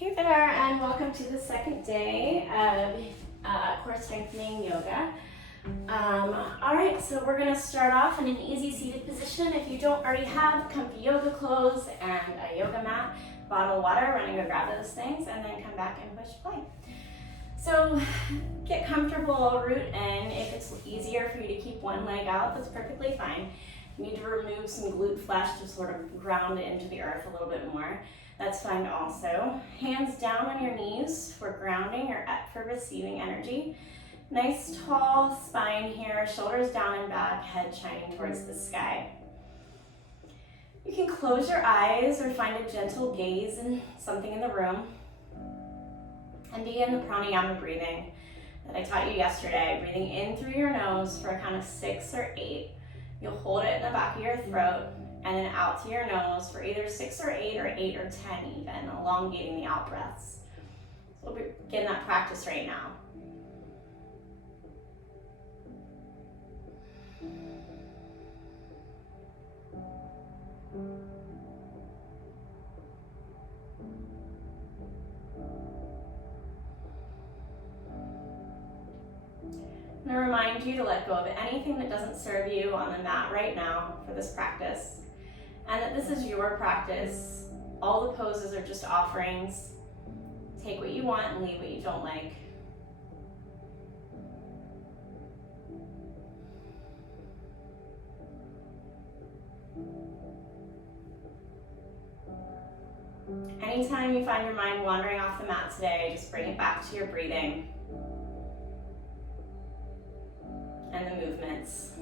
Hey there, and welcome to the second day of core strengthening yoga. All right, so we're going to start off in an easy seated position. If you don't already have comfy yoga clothes and a yoga mat, bottle of water, run and go grab those things, and then come back and push play. So get comfortable, root in. If it's easier for you to keep one leg out, that's perfectly fine. You need to remove some glute flesh to sort of ground it into the earth a little bit more. That's fine also. Hands down on your knees for grounding or up for receiving energy. Nice tall spine here, shoulders down and back, head shining towards the sky. You can close your eyes or find a gentle gaze in something in the room. And begin the pranayama breathing that I taught you yesterday. Breathing in through your nose for a count of 6 or 8. You'll hold it in the back of your throat and then out to your nose for either 6 or 8 or 8 or 10 even, elongating the out breaths. So we'll begin that practice right now. I'm going to remind you to let go of anything that doesn't serve you on the mat right now for this practice, and that this is your practice. All the poses are just offerings. Take what you want and leave what you don't like. Anytime you find your mind wandering off the mat today, just bring it back to your breathing and the movements.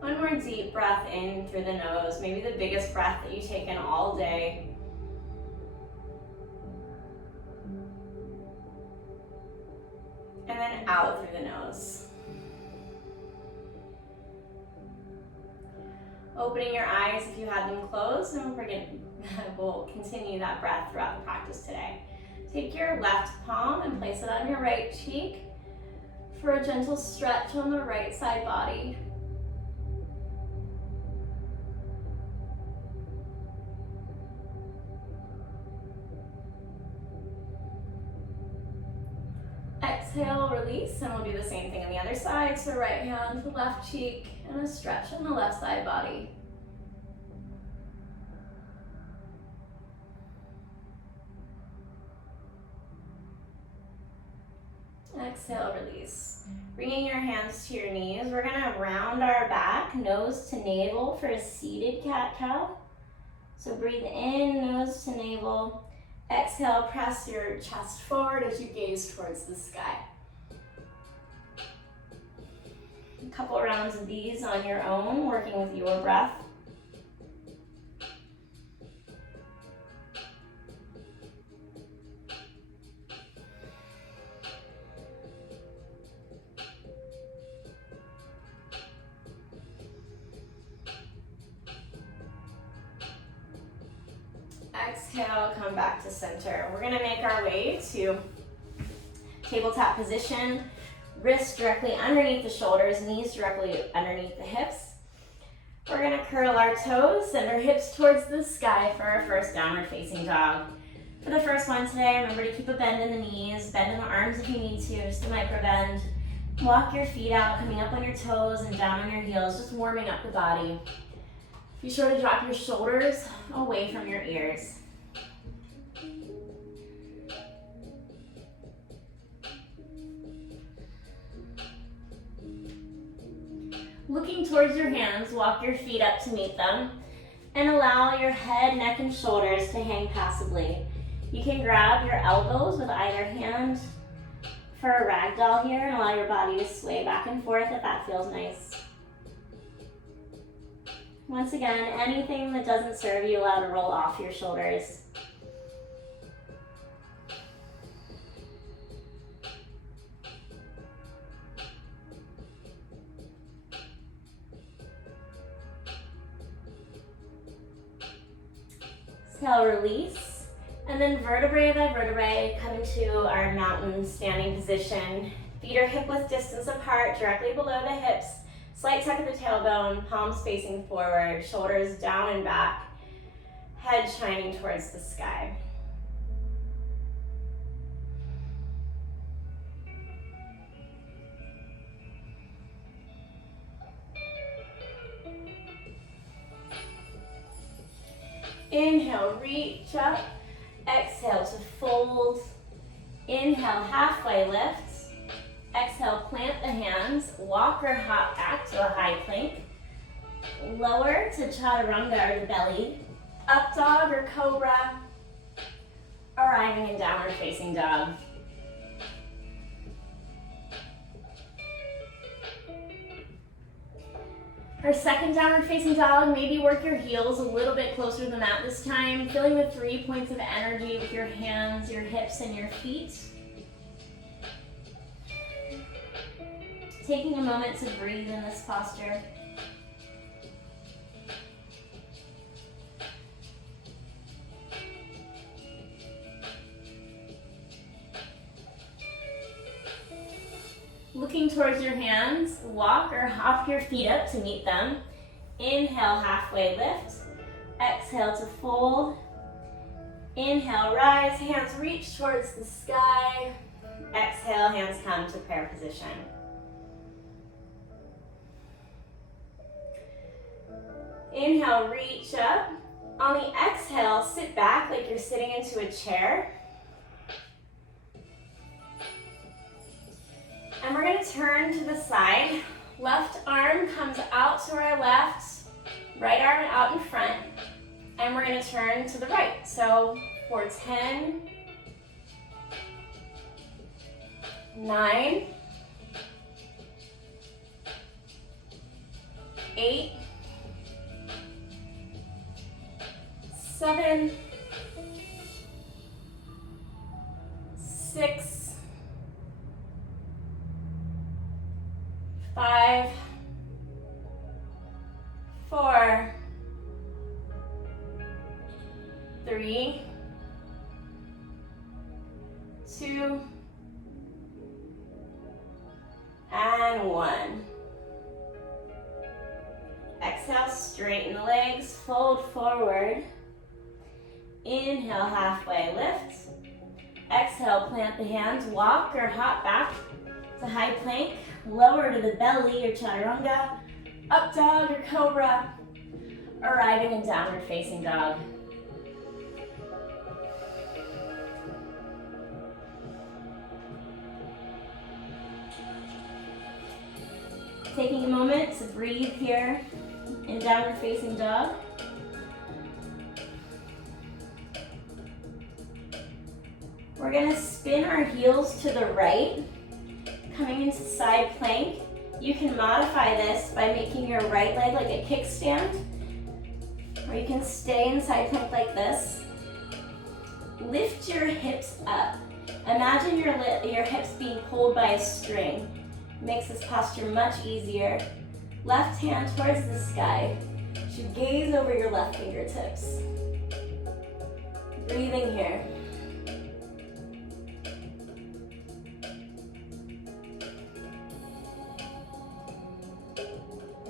One more deep breath in through the nose, maybe the biggest breath that you take in all day. And then out through the nose. Opening your eyes if you had them closed, and we'll continue that breath throughout the practice today. Take your left palm and place it on your right cheek for a gentle stretch on the right side body. Exhale, release, and we'll do the same thing on the other side. So right hand to left cheek and a stretch on the left side body. Exhale, release. Bringing your hands to your knees, we're going to round our back, nose to navel for a seated cat-cow. So breathe in, nose to navel. Exhale, press your chest forward as you gaze towards the sky. A couple rounds of these on your own, working with your breath. Exhale, come back to center. We're going to make our way to tabletop position. Wrists directly underneath the shoulders, knees directly underneath the hips. We're going to curl our toes, send our hips towards the sky for our first downward facing dog. For the first one today, remember to keep a bend in the knees, bend in the arms if you need to, just a micro bend. Walk your feet out, coming up on your toes and down on your heels, just warming up the body. Be sure to drop your shoulders away from your ears. Looking towards your hands, walk your feet up to meet them and allow your head, neck, and shoulders to hang passively. You can grab your elbows with either hand for a ragdoll here and allow your body to sway back and forth if that feels nice. Once again, anything that doesn't serve you, allow to roll off your shoulders. Exhale, release. And then vertebrae by vertebrae, come into our mountain standing position. Feet are hip width distance apart, directly below the hips. Slight tuck of the tailbone, palms facing forward, shoulders down and back, head shining towards the sky. Inhale, reach up. Exhale to fold. Inhale, halfway lift. Exhale, plant the hands. Walk or hop back to a high plank. Lower to chaturanga or the belly. Up dog or cobra. Arriving in downward facing dog. Our second downward facing dog, maybe work your heels a little bit closer to the mat this time, feeling the 3 points of energy with your hands, your hips, and your feet. Taking a moment to breathe in this posture. Looking towards your hands, walk or hop your feet up to meet them. Inhale, halfway lift. Exhale to fold. Inhale, rise, hands reach towards the sky. Exhale, hands come to prayer position. Inhale, reach up. On the exhale, sit back like you're sitting into a chair. And we're gonna turn to the side. Left arm comes out to our left, right arm out in front, and we're gonna turn to the right. So for 10, 9, 8, 7, 6, 5, 4, 3, 2, and 1. Exhale, straighten the legs, fold forward. Inhale, halfway lift. Exhale, plant the hands, walk or hop back to high plank. Lower to the belly or chaturanga, up dog or cobra, arriving in downward facing dog. Taking a moment to breathe here in downward facing dog. We're gonna spin our heels to the right. Coming into side plank, you can modify this by making your right leg like a kickstand, or you can stay in side plank like this. Lift your hips up. Imagine your hips being pulled by a string. Makes this posture much easier. Left hand towards the sky. You should gaze over your left fingertips. Breathing here.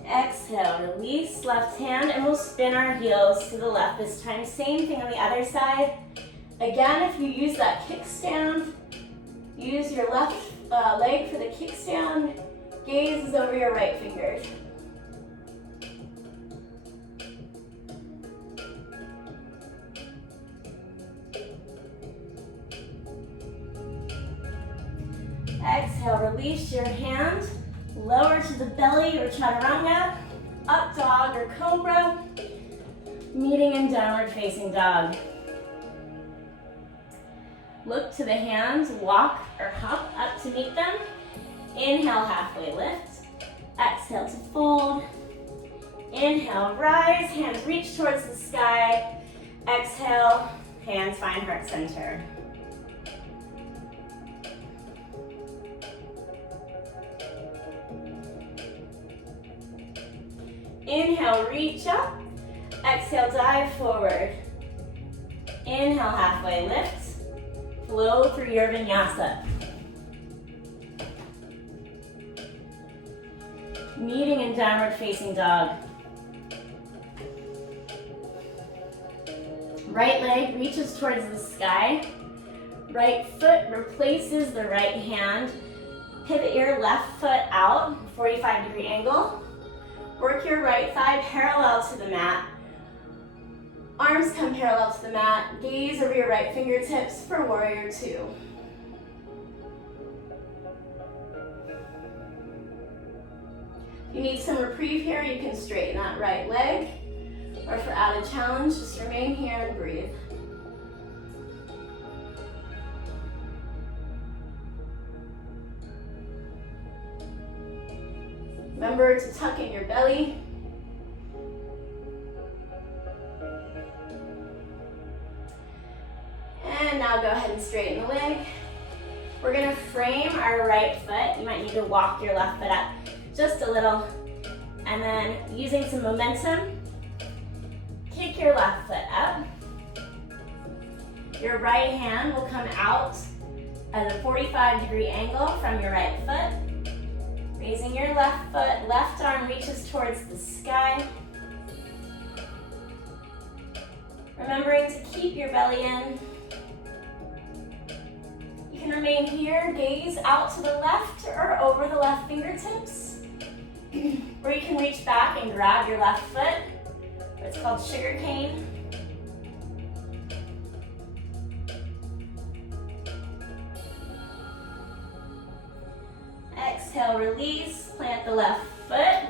Exhale, release left hand, and we'll spin our heels to the left this time. Same thing on the other side. Again, if you use that kickstand, use your left leg for the kickstand. Gaze is over your right fingers. Exhale, release your hand. Lower to the belly or chaturanga, up dog or cobra, meeting in downward facing dog. Look to the hands, walk or hop up to meet them. Inhale, halfway lift. Exhale to fold. Inhale, rise, hands reach towards the sky. Exhale, hands find heart center. Inhale, reach up. Exhale, dive forward. Inhale, halfway lift. Flow through your vinyasa. Meeting in downward facing dog. Right leg reaches towards the sky. Right foot replaces the right hand. Pivot your left foot out, 45-degree angle. Work your right thigh parallel to the mat. Arms come parallel to the mat. Gaze over your right fingertips for warrior two. If you need some reprieve here, you can straighten that right leg. Or for added challenge, just remain here and breathe. Remember to tuck in your belly. And now go ahead and straighten the leg. We're gonna frame our right foot. You might need to walk your left foot up just a little. And then using some momentum, kick your left foot up. Your right hand will come out at a 45-degree angle from your right foot. Raising your left foot, left arm reaches towards the sky. Remembering to keep your belly in. You can remain here, gaze out to the left or over the left fingertips. Or you can reach back and grab your left foot. It's called sugar cane. Exhale, release, plant the left foot.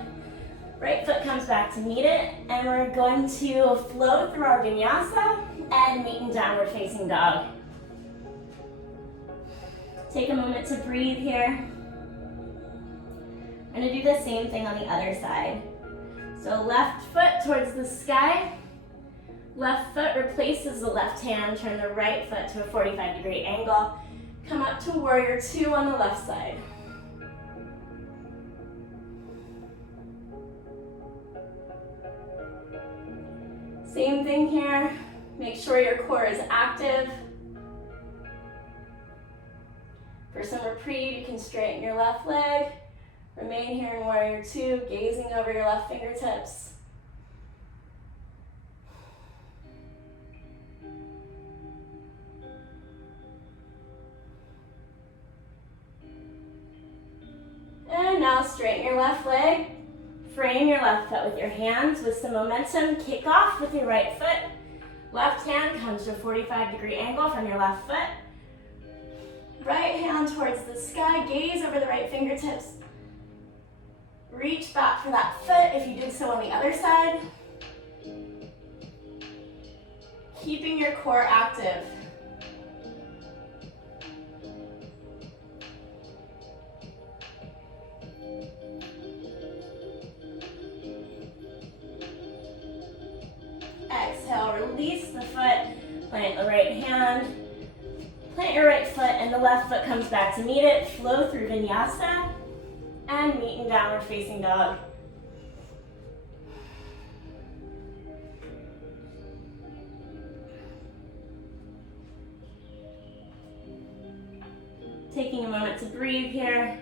Right foot comes back to meet it, and we're going to flow through our vinyasa and meet in downward facing dog. Take a moment to breathe here. I'm gonna do the same thing on the other side. So left foot towards the sky. Left foot replaces the left hand. Turn the right foot to a 45-degree angle. Come up to warrior two on the left side. Same thing here. Make sure your core is active. For some reprieve, you can straighten your left leg. Remain here in warrior two, gazing over your left fingertips. And now straighten your left leg. Frame your left foot with your hands. With some momentum, kick off with your right foot. Left hand comes to a 45-degree angle from your left foot. Right hand towards the sky, gaze over the right fingertips. Reach back for that foot if you did so on the other side. Keeping your core active. Exhale, release the foot, plant the right hand. Plant your right foot and the left foot comes back to meet it. Flow through vinyasa and meet in downward facing dog. Taking a moment to breathe here.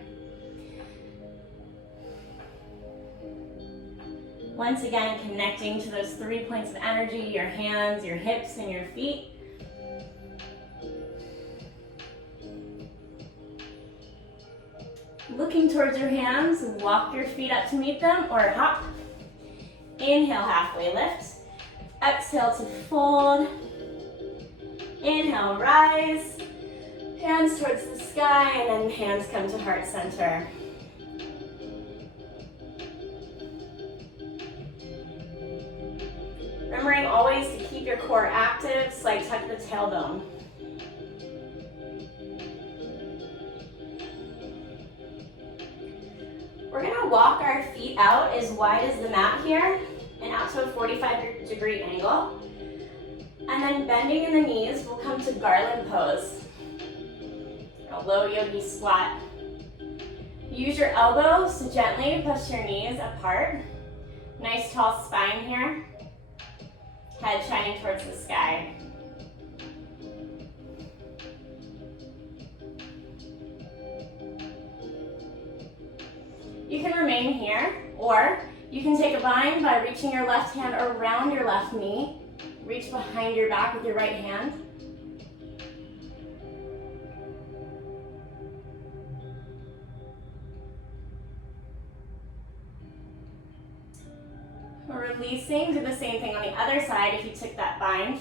Once again, connecting to those 3 points of energy, your hands, your hips, and your feet. Looking towards your hands, walk your feet up to meet them or hop. Inhale, halfway lift. Exhale to fold. Inhale, rise. Hands towards the sky, and then hands come to heart center. Remembering always to keep your core active, slight tuck the tailbone. We're gonna walk our feet out as wide as the mat here and out to a 45-degree angle. And then bending in the knees, we'll come to garland pose. A low yogi squat. Use your elbows to gently push your knees apart. Nice tall spine here. Head shining towards the sky. You can remain here, or you can take a bind by reaching your left hand around your left knee. Reach behind your back with your right hand. Releasing, do the same thing on the other side if you took that bind.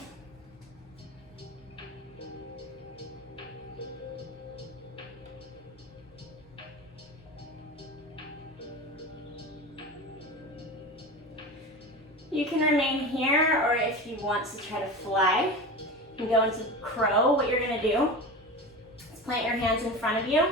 You can remain here, or if you want to try to fly, you can go into crow. What you're gonna do is plant your hands in front of you.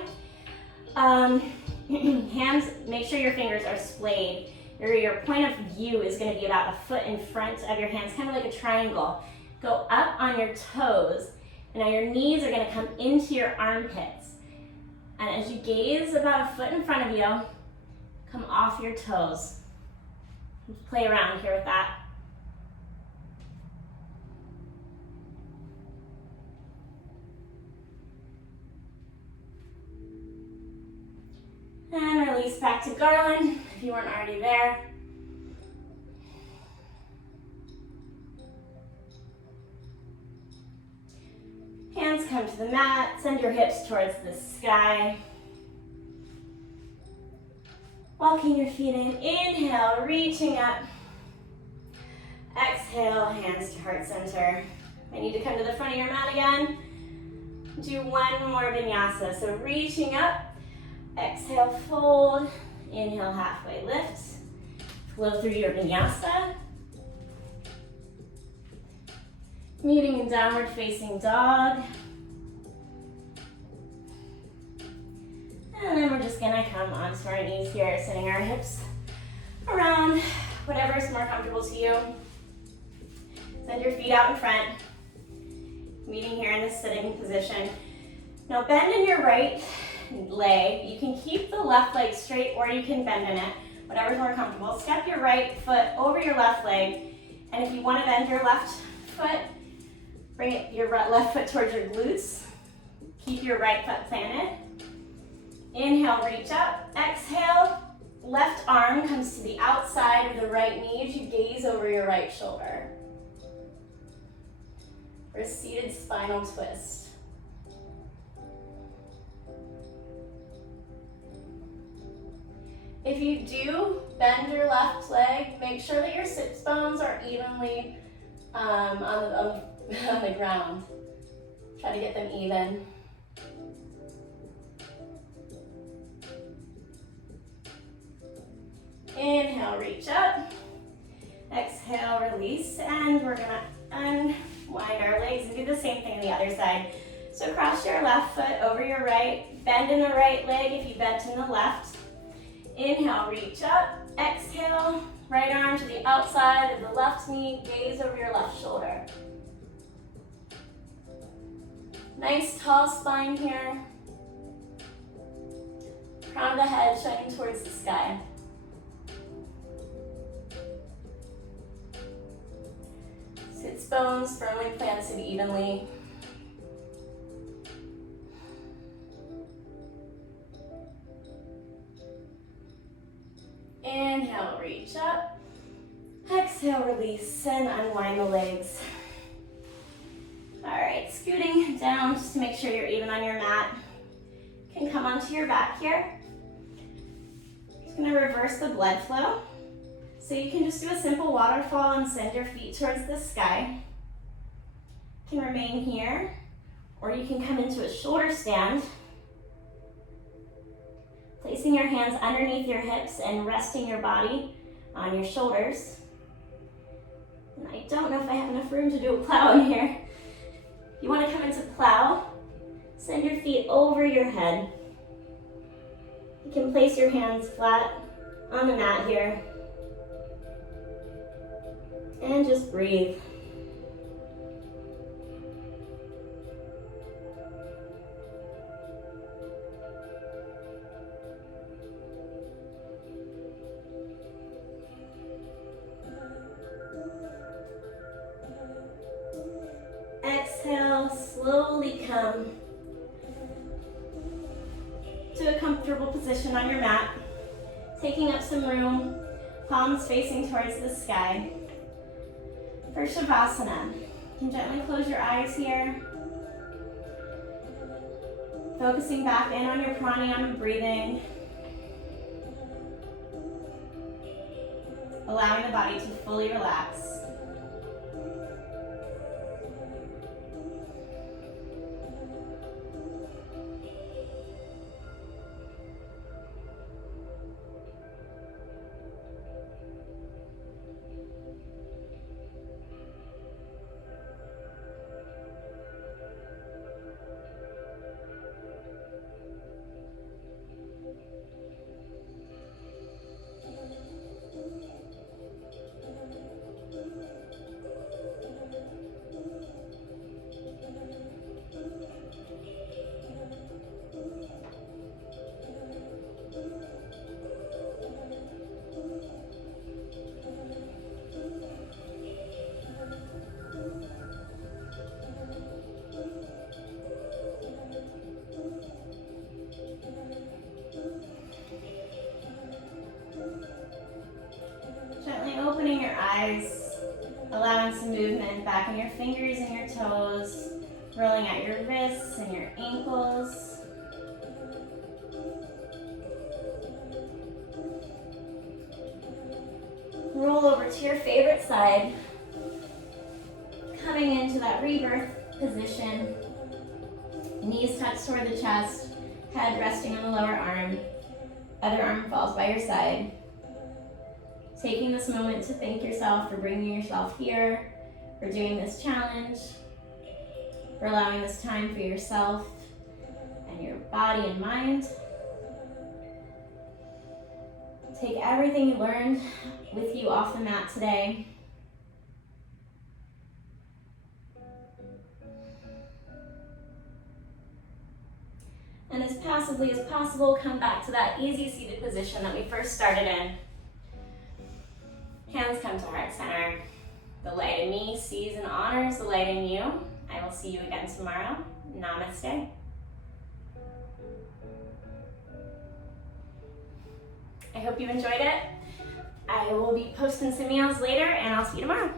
Hands, make sure your fingers are splayed. Your point of view is going to be about a foot in front of your hands, kind of like a triangle. Go up on your toes, and now your knees are going to come into your armpits. And as you gaze about a foot in front of you, come off your toes. Just play around here with that. And release back to garland if you weren't already there. Hands come to the mat, send your hips towards the sky. Walking your feet in, inhale, reaching up. Exhale, hands to heart center. I need to come to the front of your mat again. Do one more vinyasa, so reaching up. Exhale, fold. Inhale, halfway lift. Flow through your vinyasa. Meeting in downward facing dog. And then we're just gonna come onto our knees here, sending our hips around, whatever is more comfortable to you. Send your feet out in front. Meeting here in this sitting position. Now bend in your right leg. You can keep the left leg straight or you can bend in it, whatever's more comfortable. Step your right foot over your left leg, and if you want to bend your left foot, bring your left foot towards your glutes. Keep your right foot planted. Inhale, reach up. Exhale, left arm comes to the outside of the right knee as you gaze over your right shoulder. For a seated spinal twist. If you do bend your left leg, make sure that your sits bones are evenly on the ground. Try to get them even. Inhale, reach up. Exhale, release, and we're gonna unwind our legs and do the same thing on the other side. So cross your left foot over your right, bend in the right leg if you bent in the left. Inhale, reach up. Exhale, right arm to the outside of the left knee, gaze over your left shoulder. Nice tall spine here. Crown of the head shining towards the sky. Sits bones firmly planted evenly. Inhale, reach up. Exhale, release, and unwind the legs. All right, scooting down just to make sure you're even on your mat. You can come onto your back here. Just gonna reverse the blood flow. So you can just do a simple waterfall and send your feet towards the sky. You can remain here, or you can come into a shoulder stand. Placing your hands underneath your hips and resting your body on your shoulders. And I don't know if I have enough room to do a plow in here. If you want to come into plow, send your feet over your head. You can place your hands flat on the mat here. And just breathe. Exhale, slowly come to a comfortable position on your mat. Taking up some room, palms facing towards the sky. For Shavasana, you can gently close your eyes here. Focusing back in on your pranayama breathing. Allowing the body to fully relax. Gently opening your eyes, allowing some movement back in your fingers and your toes, rolling out your wrists and your ankles. Roll over to your favorite side, coming into that rebirth position. Knees touch toward the chest, head resting on the lower arm, other arm falls by your side. Taking this moment to thank yourself for bringing yourself here, for doing this challenge, for allowing this time for yourself and your body and mind. Take everything you learned with you off the mat today. And as passively as possible, come back to that easy seated position that we first started in. Hands come to heart center. The light in me sees and honors the light in you. I will see you again tomorrow. Namaste. I hope you enjoyed it. I will be posting some meals later, and I'll see you tomorrow.